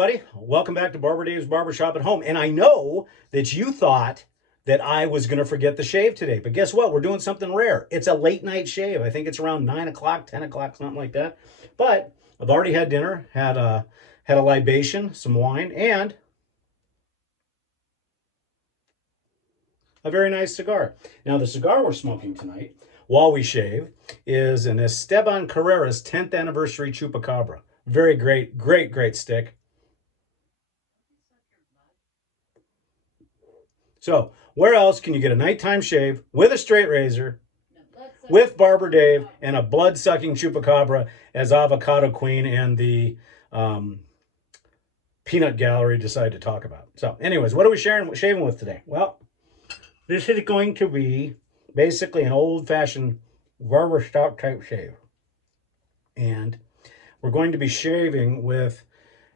everybody. Welcome back to Barber Dave's Barbershop at Home. And I know that you thought that I was going to forget the shave today. But guess what? We're doing something rare. It's a late night shave. I think it's around 9 o'clock, 10 o'clock, something like that. But I've already had dinner, had a libation, some wine, and a very nice cigar. Now, the cigar we're smoking tonight while we shave is an Esteban Carrera's 10th anniversary Chupacabra. Very great stick. So, where else can you get a nighttime shave with a straight razor, with Barber Dave, and a blood-sucking Chupacabra as Avocado Queen and the Peanut Gallery decide to talk about? So, anyways, what are we shaving with today? Well, this is going to be basically an old-fashioned barbershop type shave. And we're going to be shaving with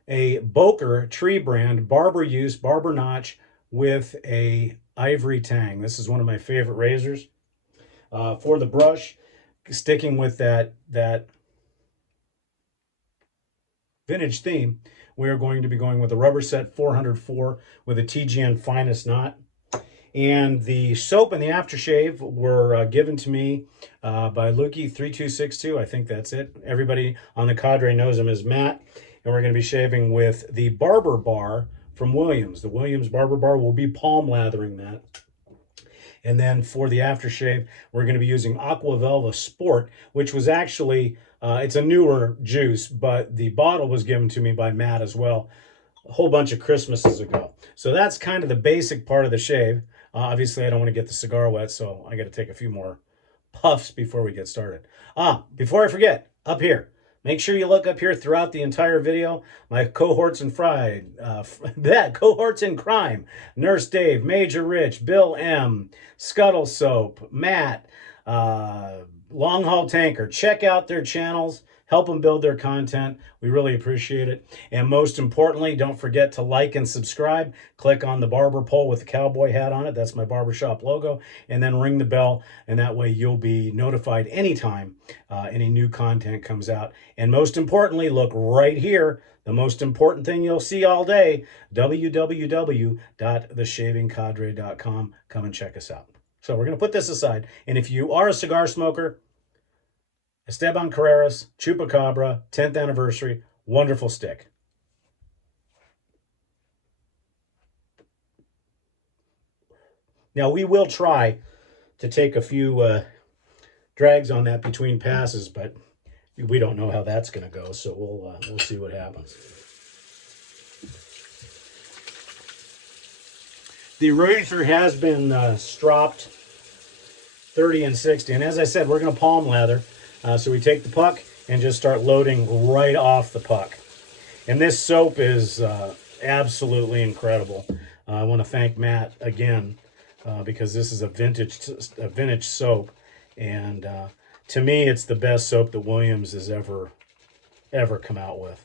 a Boker tree brand, Barber use, Barber notch, with a Ivory tang. This is one of my favorite razors. For the brush, sticking with that vintage theme, we're going to be going with a Rubberset 404 with a TGN finest knot. And the soap and the aftershave were given to me by Lukey3262. I think that's it. Everybody on the cadre knows him as Matt. And we're going to be shaving with the Barber bar from Williams. The Williams Barber bar will be palm lathering that. And then for the aftershave, we're going to be using Aqua Velva Sport, which was actually, it's a newer juice, but the bottle was given to me by Matt as well a whole bunch of Christmases ago. So that's kind of the basic part of the shave. Obviously, I don't want to get the cigar wet, so I got to take a few more puffs before we get started. Before I forget, up here, make sure you look up here throughout the entire video. My cohorts in cohorts in crime: Nurse Dave, Major Rich, Bill M, Scuttle Soap, Matt, Long Haul Tanker. Check out their channels. Help them build their content. We really appreciate it. And most importantly, don't forget to like and subscribe. Click on the barber pole with the cowboy hat on it. That's my barbershop logo. And then ring the bell. And that way you'll be notified anytime any new content comes out. And most importantly, look right here. The most important thing you'll see all day, www.theshavingcadre.com. Come and check us out. So we're going to put this aside. And if you are a cigar smoker, Esteban Carrera's Chupacabra 10th anniversary, wonderful stick. Now we will try to take a few drags on that between passes, but we don't know how that's going to go, so we'll see what happens. The razor has been stropped 30 and 60, and as I said, we're going to palm lather. So we take the puck and just start loading right off the puck. And this soap is absolutely incredible. I want to thank Matt again because this is a vintage soap. And to me, it's the best soap that Williams has ever come out with.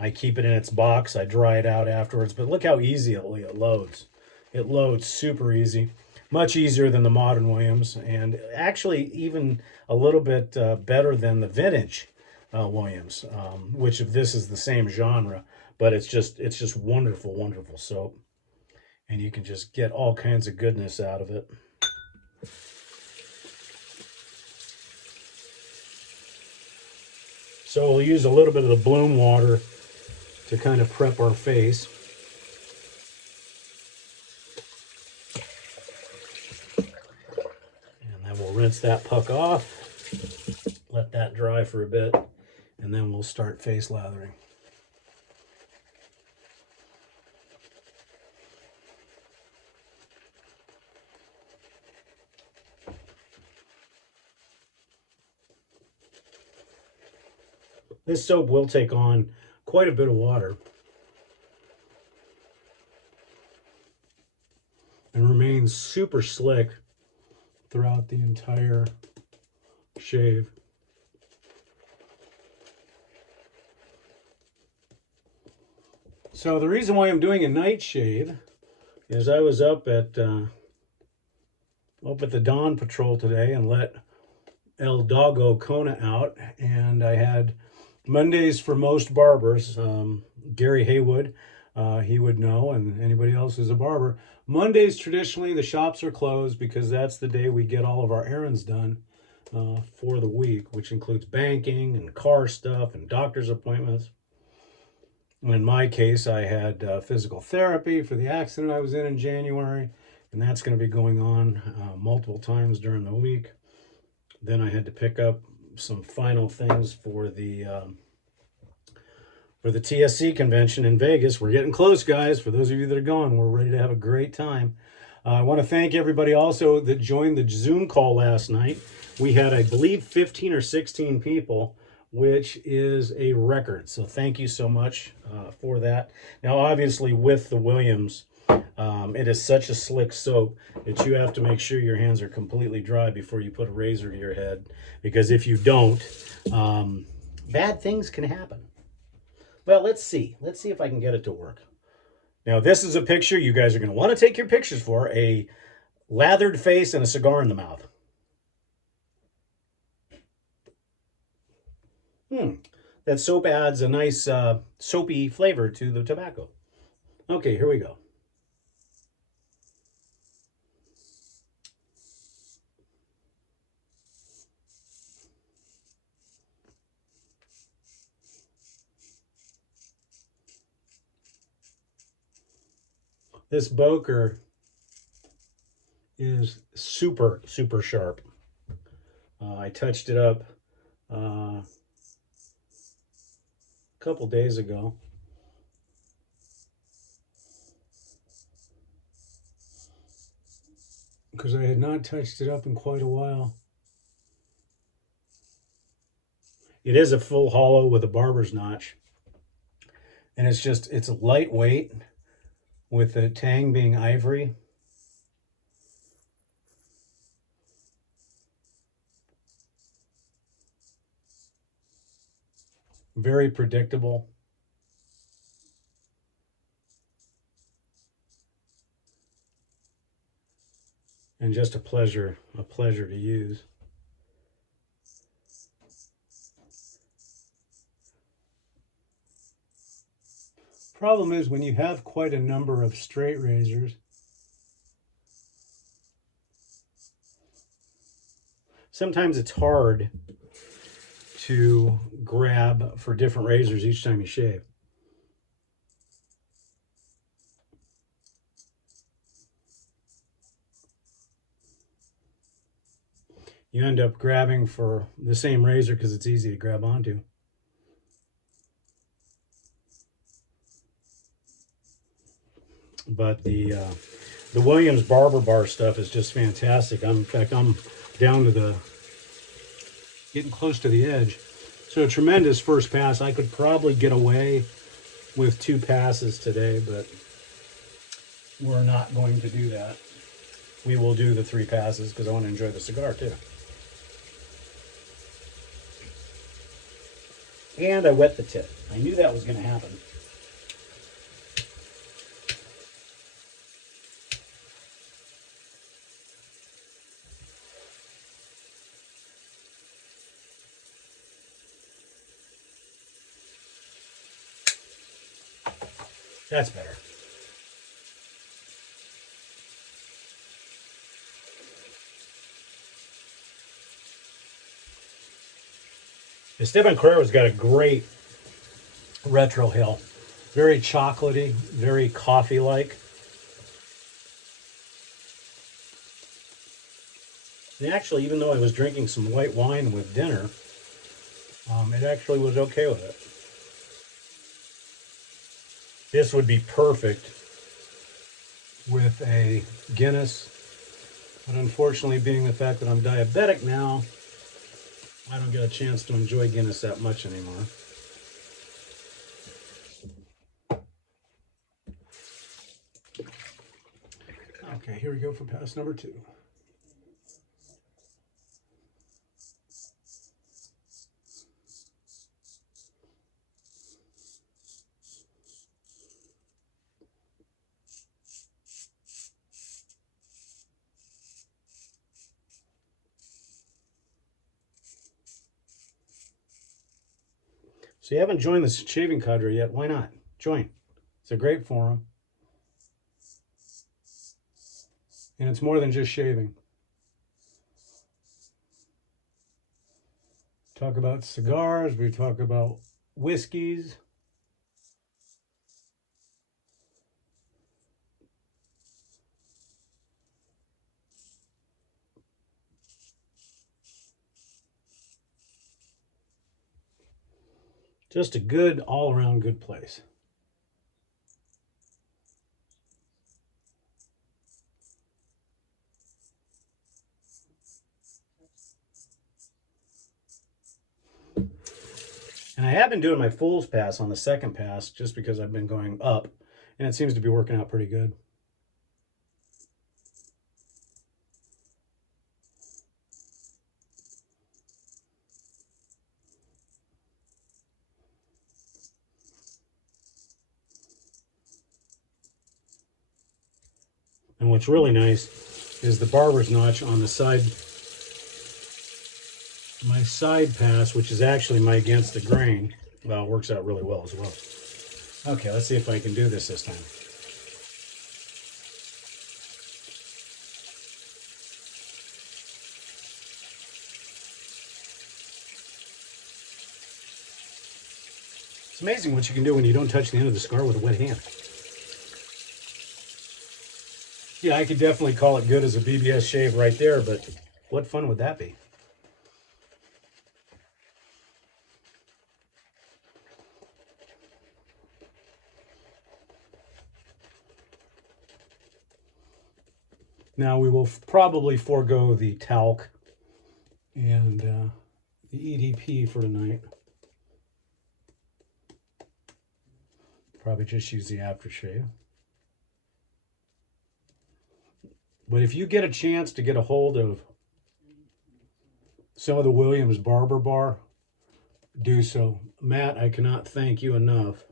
I keep it in its box. I dry it out afterwards. But look how easily it loads. It loads super easy. Much easier than the modern Williams, and actually even a little bit better than the vintage Williams, which if this is the same genre, but it's just wonderful soap, and you can just get all kinds of goodness out of it. So we'll use a little bit of the bloom water to kind of prep our face. We'll rinse that puck off, let that dry for a bit, and then we'll start face lathering. This soap will take on quite a bit of water and remains super slick throughout the entire shave. So the reason why I'm doing a night shave is I was up at the Dawn Patrol today and let El Doggo Kona out, and I had Mondays for most barbers, Gary Haywood, he would know, and anybody else who's a barber. Mondays, traditionally, the shops are closed because that's the day we get all of our errands done for the week, which includes banking and car stuff and doctor's appointments. In my case, I had physical therapy for the accident I was in January, and that's going to be going on multiple times during the week. Then I had to pick up some final things for the TSC convention in Vegas. We're getting close, guys. For those of you that are going, we're ready to have a great time. I want to thank everybody also that joined the Zoom call last night. We had, I believe, 15 or 16 people, which is a record. So thank you so much for that. Now, obviously, with the Williams, it is such a slick soap that you have to make sure your hands are completely dry before you put a razor to your head. Because if you don't, bad things can happen. Well, let's see. Let's see if I can get it to work. Now, this is a picture you guys are going to want to take your pictures for. A lathered face and a cigar in the mouth. That soap adds a nice soapy flavor to the tobacco. Okay, here we go. This Boker is super, super sharp. I touched it up a couple days ago. Because I had not touched it up in quite a while. It is a full hollow with a barber's notch. And it's lightweight with the tang being ivory. Very predictable. And just a pleasure to use. Problem is when you have quite a number of straight razors, sometimes it's hard to grab for different razors each time you shave. You end up grabbing for the same razor because it's easy to grab onto. But the Williams Barber Bar stuff is just fantastic. In fact, I'm down to getting close to the edge. So a tremendous first pass. I could probably get away with 2 passes today, but we're not going to do that. We will do the 3 passes because I want to enjoy the cigar too. And I wet the tip. I knew that was going to happen. That's better. Esteban Carrera's got a great retro hill. Very chocolatey, very coffee-like. And actually, even though I was drinking some white wine with dinner, it actually was okay with it. This would be perfect with a Guinness, but unfortunately, being the fact that I'm diabetic now, I don't get a chance to enjoy Guinness that much anymore. Okay, here we go for pass number 2. So you haven't joined the shaving cadre yet, why not? Join. It's a great forum. And it's more than just shaving. Talk about cigars, we talk about whiskeys. Just a good, all-around good place. And I have been doing my fool's pass on the second pass just because I've been going up, and it seems to be working out pretty good. And what's really nice is the barber's notch on the side, my side pass, which is actually my against the grain. Well, it works out really well as well. Okay, let's see if I can do this time. It's amazing what you can do when you don't touch the end of the cigar with a wet hand. Yeah, I could definitely call it good as a BBS shave right there, but what fun would that be? Now we will probably forego the talc and the EDP for tonight. Probably just use the aftershave. But if you get a chance to get a hold of some of the Williams Barber bar, do so. Matt, I cannot thank you enough.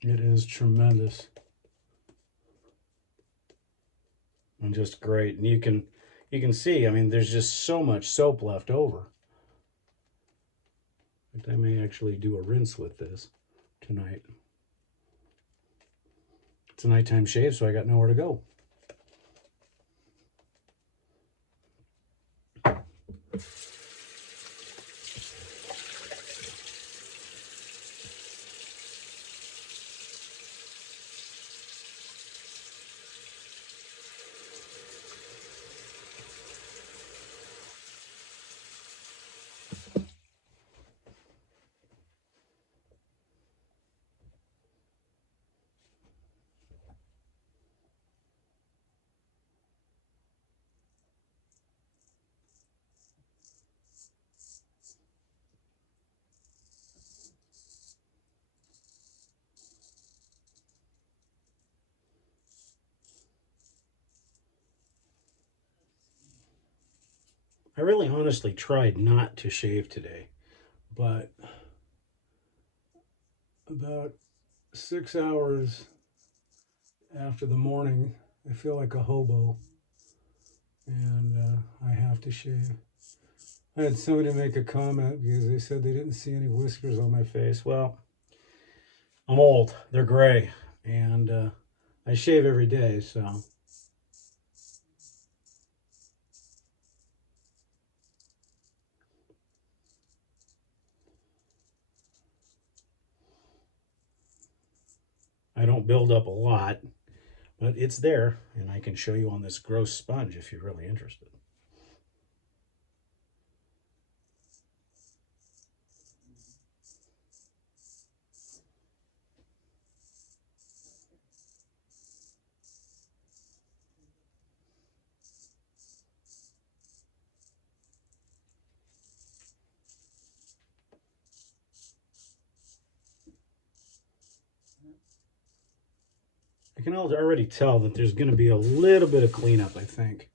It is tremendous. And just great. And you can see, I mean, there's just so much soap left over. In fact, I may actually do a rinse with this tonight. It's a nighttime shave, so I got nowhere to go. I really honestly tried not to shave today, but about 6 hours after the morning, I feel like a hobo, and I have to shave. I had somebody make a comment because they said they didn't see any whiskers on my face. Well, I'm old, they're gray, and I shave every day, so. I don't build up a lot, but it's there, and I can show you on this gross sponge if you're really interested. I can already tell that there's going to be a little bit of cleanup, I think.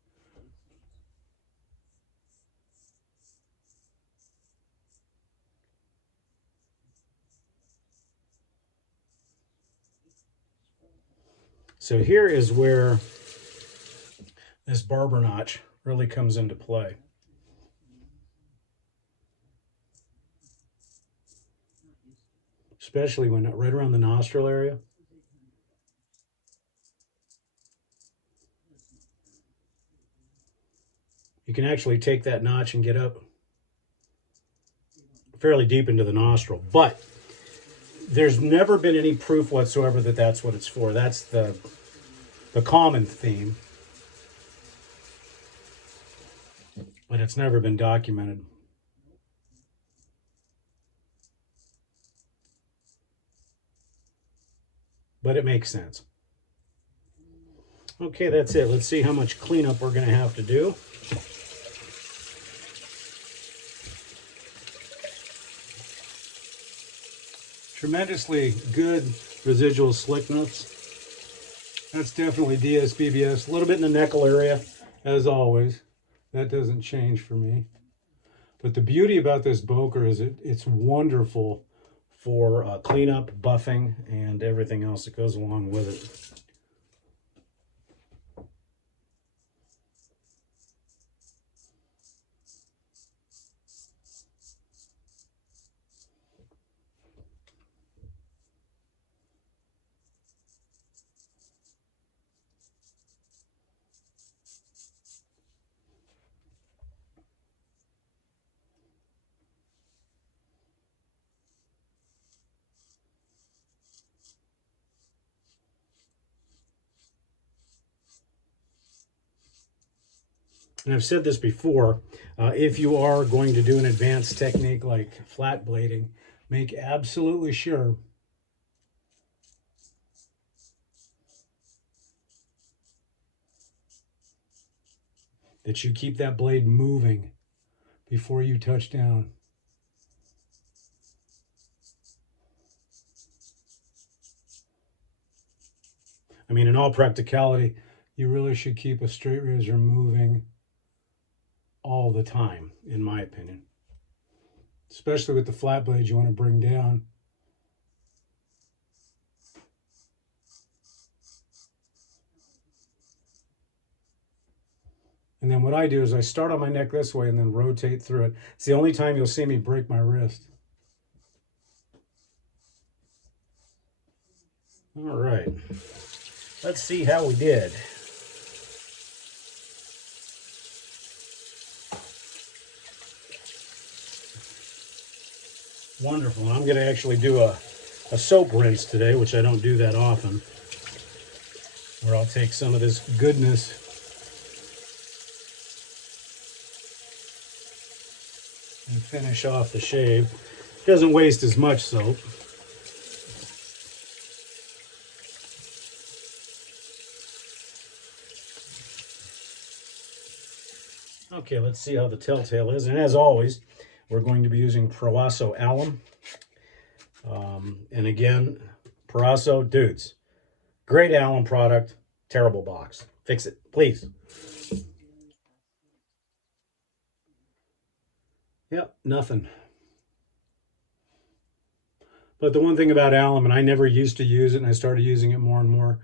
So here is where this barber notch really comes into play. especially when right around the nostril area. You can actually take that notch and get up fairly deep into the nostril, but there's never been any proof whatsoever that that's what it's for. That's the common theme, but it's never been documented. But it makes sense. Okay, that's it. Let's see how much cleanup we're going to have to do. Tremendously good residual slickness. That's definitely DSBBS. A little bit in the neckle area, as always. That doesn't change for me. But the beauty about this Boker is it's wonderful for cleanup, buffing, and everything else that goes along with it. And I've said this before, if you are going to do an advanced technique like flat blading, make absolutely sure that you keep that blade moving before you touch down. I mean, in all practicality, you really should keep a straight razor moving all the time, in my opinion. Especially with the flat blades you want to bring down. And then what I do is I start on my neck this way and then rotate through it. It's the only time you'll see me break my wrist. All right. Let's see how we did. Wonderful. I'm going to actually do a soap rinse today, which I don't do that often, where I'll take some of this goodness and finish off the shave. Doesn't waste as much soap. Okay, let's see how the telltale is. And as always, we're going to be using Proasso alum. And again, Proasso, dudes, great alum product, terrible box. Fix it, please. Yep, nothing. But the one thing about alum, and I never used to use it, and I started using it more and more,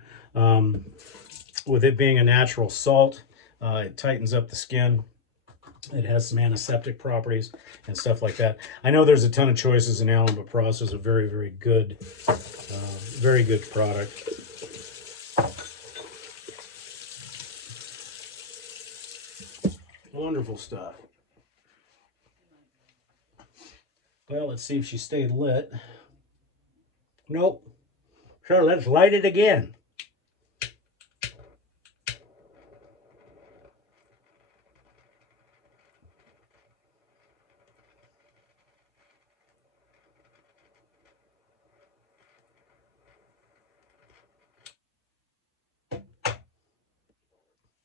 with it being a natural salt, it tightens up the skin. It has some antiseptic properties and stuff like that. I know there's a ton of choices in alum, but Proasso is a very, very good product. Wonderful stuff. Well, let's see if she stayed lit. Nope. Sure, let's light it again.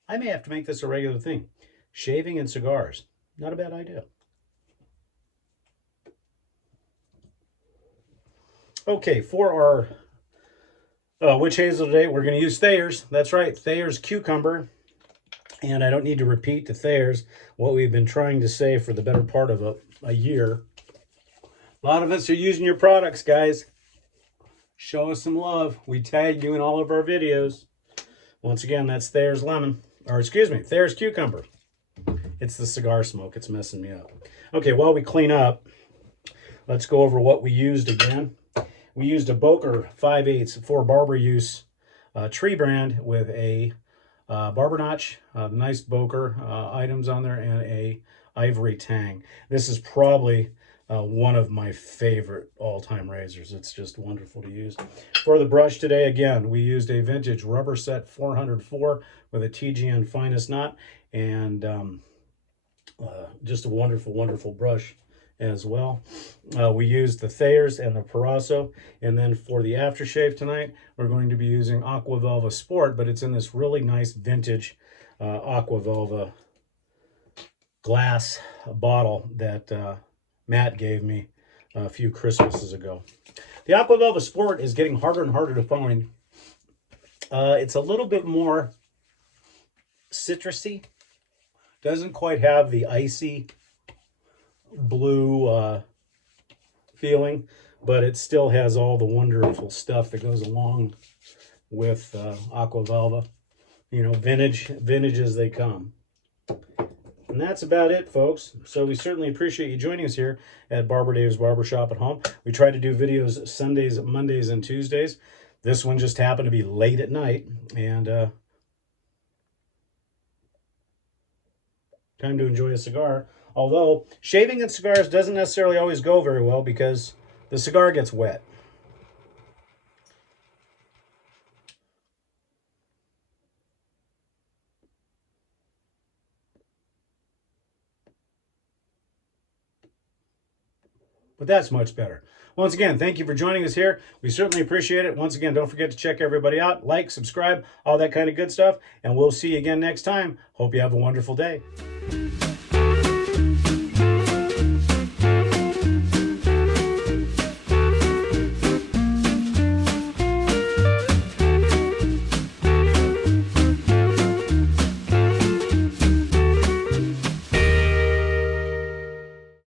I may have to make this a regular thing. Shaving and cigars. Not a bad idea. Okay, for our witch hazel today, we're going to use Thayer's. That's right, Thayer's cucumber. And I don't need to repeat to Thayer's what we've been trying to say for the better part of a year. A lot of us are using your products, guys. Show us some love. We tag you in all of our videos. Once again, that's Thayer's lemon. Or excuse me, Thayer's cucumber. It's the cigar smoke. It's messing me up. Okay, while we clean up, let's go over what we used again. We used a Boker 5/8 for barber use tree brand with a barber notch, nice Boker items on there, and a Ivory tang. This is probably one of my favorite all-time razors. It's just wonderful to use. For the brush today, again, we used a vintage Rubberset 404 with a TGN finest knot, and just a wonderful, wonderful brush as well. We used the Thayers and the Parasso, and then for the aftershave tonight, we're going to be using Aqua Velva Sport, but it's in this really nice vintage Aqua Velva glass bottle that Matt gave me a few Christmases ago. The Aqua Velva Sport is getting harder and harder to find. It's a little bit more citrusy. Doesn't quite have the icy blue feeling, but it still has all the wonderful stuff that goes along with Aqua Velva. You know, vintage as they come. And that's about it, folks. So we certainly appreciate you joining us here at Barber Dave's Barbershop at home. We try to do videos Sundays, Mondays, and Tuesdays. This one just happened to be late at night, and time to enjoy a cigar. Although, shaving and cigars doesn't necessarily always go very well because the cigar gets wet. But that's much better. Once again, thank you for joining us here. We certainly appreciate it. Once again, don't forget to check everybody out. Like, subscribe, all that kind of good stuff. And we'll see you again next time. Hope you have a wonderful day.